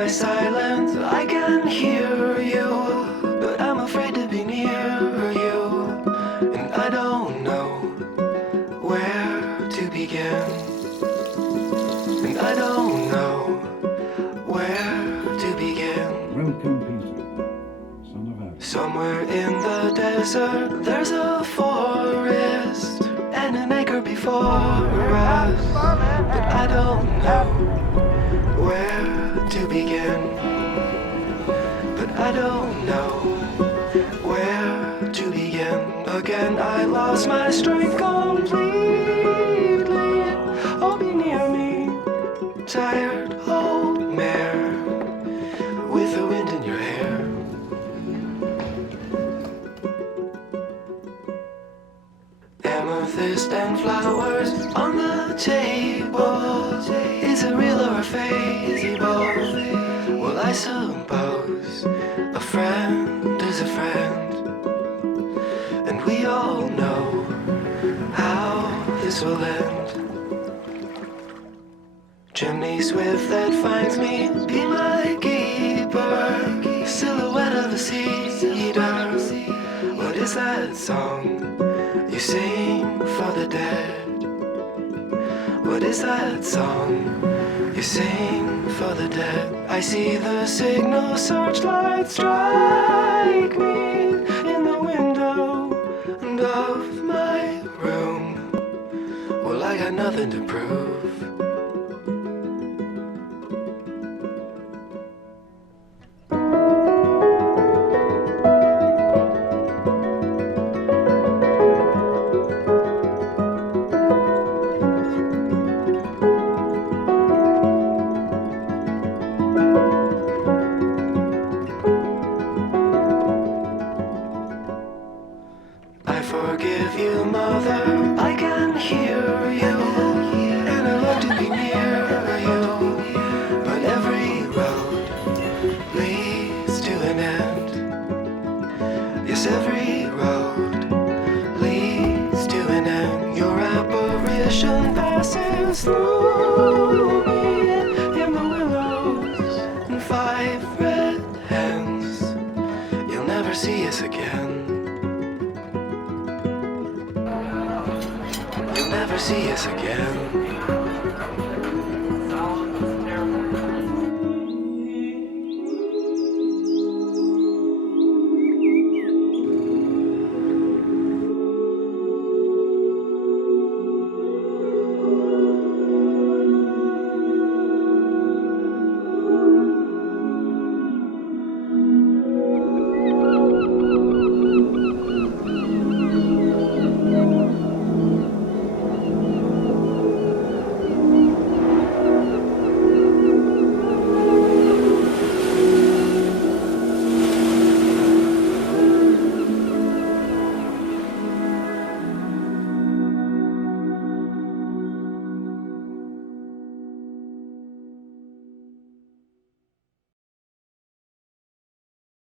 my silence, I can hear you, but I'm afraid to be near you, and I don't know where to begin, and I don't know where to begin. Welcome, Peter, son of Adam. Somewhere in the desert, there's a forest and an acre before us, but I don't know where to begin, but I don't know where to begin. Again, I lost my strength completely. Oh, be near me, tired old mare with the wind in your hair. Amethyst and flowers on the table. Is it real or a fable? Well, I suppose a friend is a friend, and we all know how this will end. Chimney swift that finds me, be my keeper. Silhouette of a cedar. What is that song you sing for the dead? What is that song you sing for the dead? I see the signal searchlight strike me in the window of my room. Well, I got nothing to prove. I forgive you, mother, I can hear you, and I love to be near you, but every road leads to an end. Yes, every road leads to an end. Your apparition passes through me in the willows and 5 red hens. You'll never see us again. You'll never see us again.